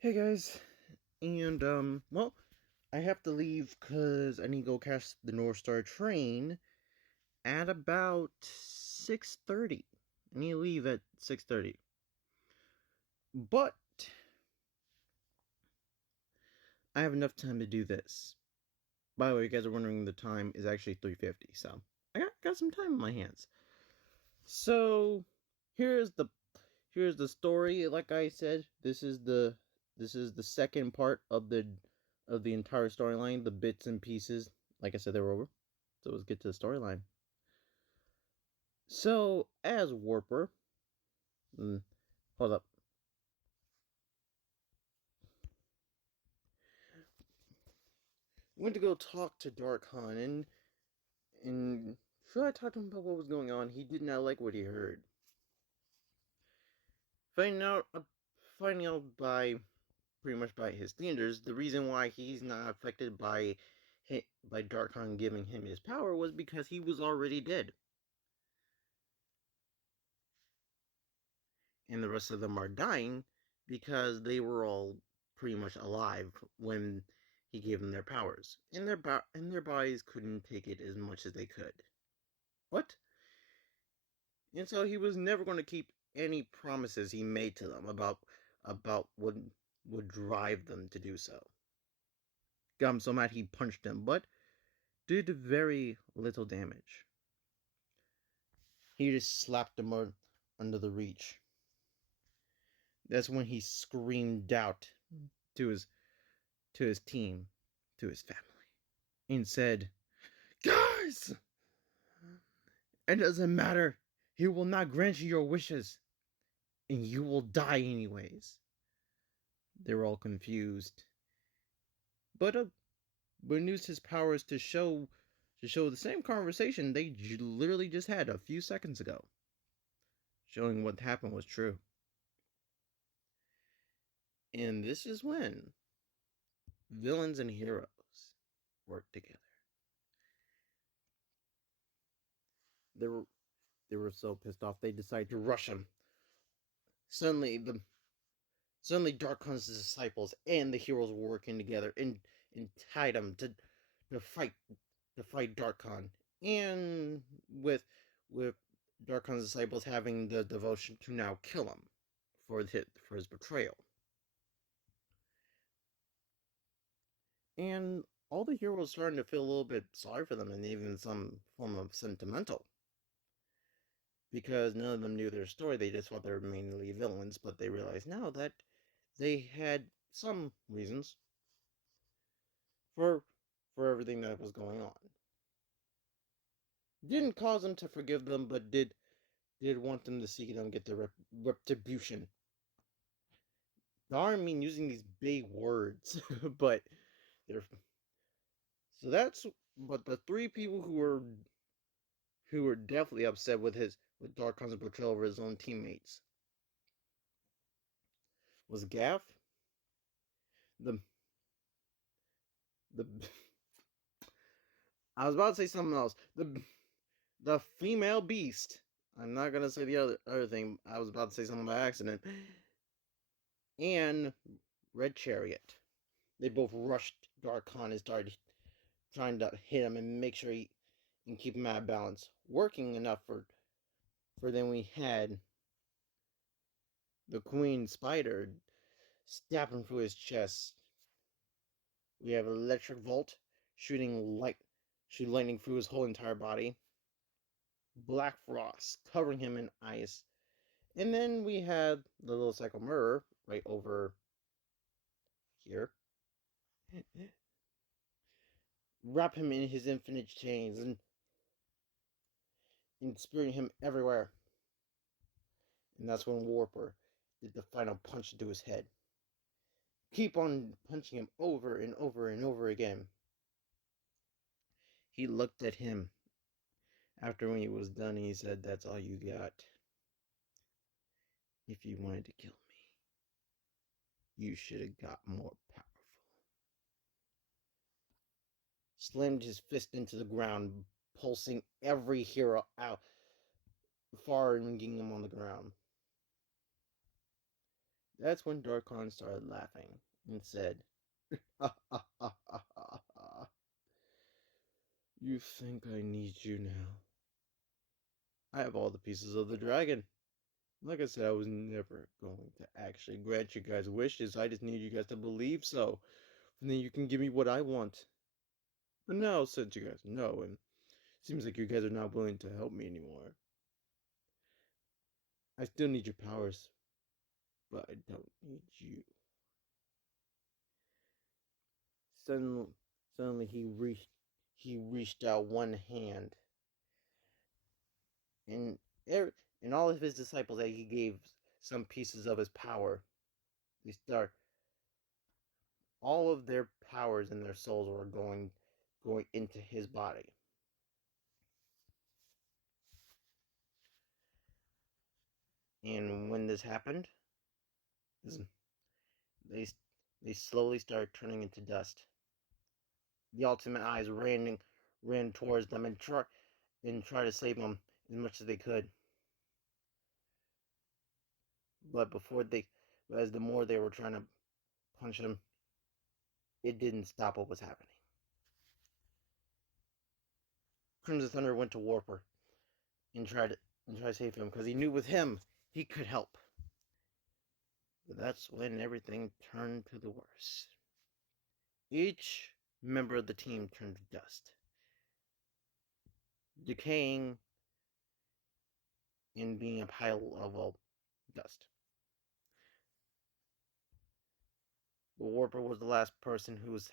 Hey guys, and well, I have to leave because I need to go catch the North Star train at about 6:30. I need to leave at 6:30. But I have enough time to do this. By the way, you guys are wondering the time is actually 3:50, so I got some time on my hands. So, here's the here's the story. Like I said, this is the second part of the entire storyline, the bits and pieces. Like I said, they were over. So let's get to the storyline. So, as Warper, mm, hold up, went to go talk to Darkhan, and should I talk to him about what was going on? He did not like what he heard. Finding out, uh, finding out by pretty much by his standards, the reason why he's not affected by Darkhan giving him his power was because he was already dead, and the rest of them are dying because they were all pretty much alive when he gave them their powers, and their bodies couldn't take it as much as they could. What? And so he was never going to keep any promises he made to them about what would drive them to do so. Got him so mad he punched them, but did very little damage. He just slapped them under the reach. That's when he screamed out to his to his team, to his family, and said, "Guys, it doesn't matter. He will not grant you your wishes, and you will die anyways." They were all confused, but used his powers to show the same conversation they literally just had a few seconds ago, showing what happened was true. And this is when villains and heroes work together. They were they were so pissed off they decided to rush him. Suddenly, Darkhan's disciples and the heroes were working together and tied him to fight to fight Darkhan, and with Darkhan's disciples having the devotion to now kill him for his betrayal. And all the heroes starting to feel a little bit sorry for them and even some form of sentimental. Because none of them knew their story, they just thought they were mainly villains, but they realized now that they had some reasons for for everything that was going on. Didn't cause them to forgive them, but did want them to see them get their retribution. Darn mean using these big words, but they're so that's but the three people who were definitely upset with Darkon's portrayal of his own teammates was Gaff, the the I was about to say something else. The female beast. I'm not gonna say the other thing. I was about to say something by accident. And Red Chariot. They both rushed Darkon and started trying to hit him and make sure he and keep him out of balance. Working enough for then we had the Queen Spider stabbing through his chest. We have Electric Volt shooting lightning through his whole entire body. Black Frost covering him in ice. And then we had the little cycle mirror right over here. Wrap him in his infinite chains and spearing him everywhere. And that's when Warper did the final punch into his head. Keep on punching him over and over and over again. He looked at him after when he was done and he said, "That's all you got. If you wanted to kill me, you should have got more powerful." Slammed his fist into the ground, pulsing every hero out, far and getting them on the ground. That's when Darkon started laughing and said, "Ha ha ha ha ha ha. You think I need you now? I have all the pieces of the dragon. Like I said, I was never going to actually grant you guys wishes. I just need you guys to believe so. And then you can give me what I want. But now, since you guys know, and seems like you guys are not willing to help me anymore, I still need your powers, but I don't need you." Suddenly, suddenly he reached out one hand, and and all of his disciples that he gave some pieces of his power. They start all of their powers and their souls were going into his body. And when this happened, they they slowly started turning into dust. The Ultimate Eyes ran towards them and tried to save them as much as they could. But as the more they were trying to punch him, it didn't stop what was happening. Crimson Thunder went to Warper and tried to save him because he knew with him he could help. But that's when everything turned to the worst. Each member of the team turned to dust, decaying and being a pile of dust. But Warper was the last person who was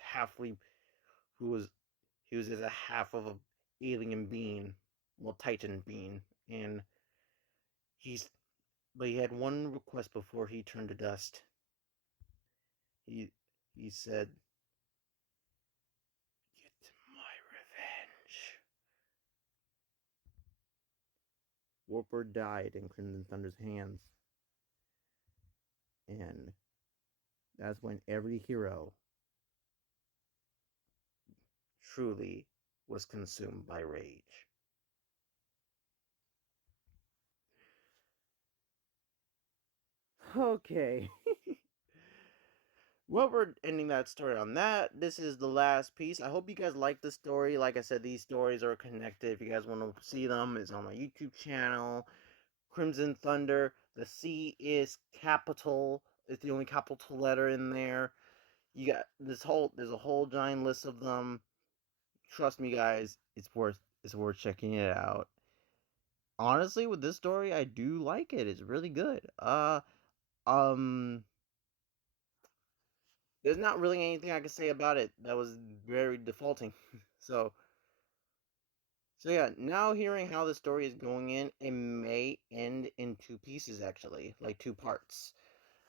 who was he was as a half of a alien being, well, Titan being, and he's but he had one request before he turned to dust. He he said, "Get my revenge." Warper died in Crimson Thunder's hands, and that's when every hero truly was consumed by rage. Okay. Well, we're ending that story on that. This is the last piece. I hope you guys like the story. Like I said, these stories are connected. If you guys want to see them, it's on my YouTube channel. Crimson Thunder. The C is capital. It's the only capital letter in there. You got there's a whole giant list of them. Trust me, guys, it's worth checking it out. Honestly, with this story, I do like it. It's really good. Um, there's not really anything I can say about it that was very defaulting. so, so yeah. Now hearing how the story is going in, it may end in two pieces actually, like two parts.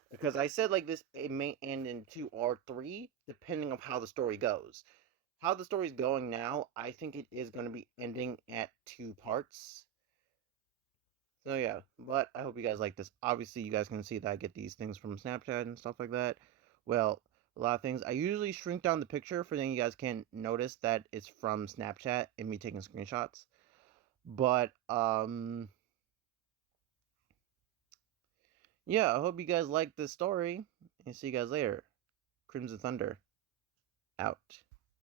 Because I said like this, it may end in two or three, depending on how the story goes. How the story's going now, I think it is going to be ending at two parts. So yeah, but I hope you guys like this. Obviously, you guys can see that I get these things from Snapchat and stuff like that. Well, a lot of things. I usually shrink down the picture for then you guys can notice that it's from Snapchat and me taking screenshots. But yeah, I hope you guys like this story and see you guys later. Crimson Thunder out.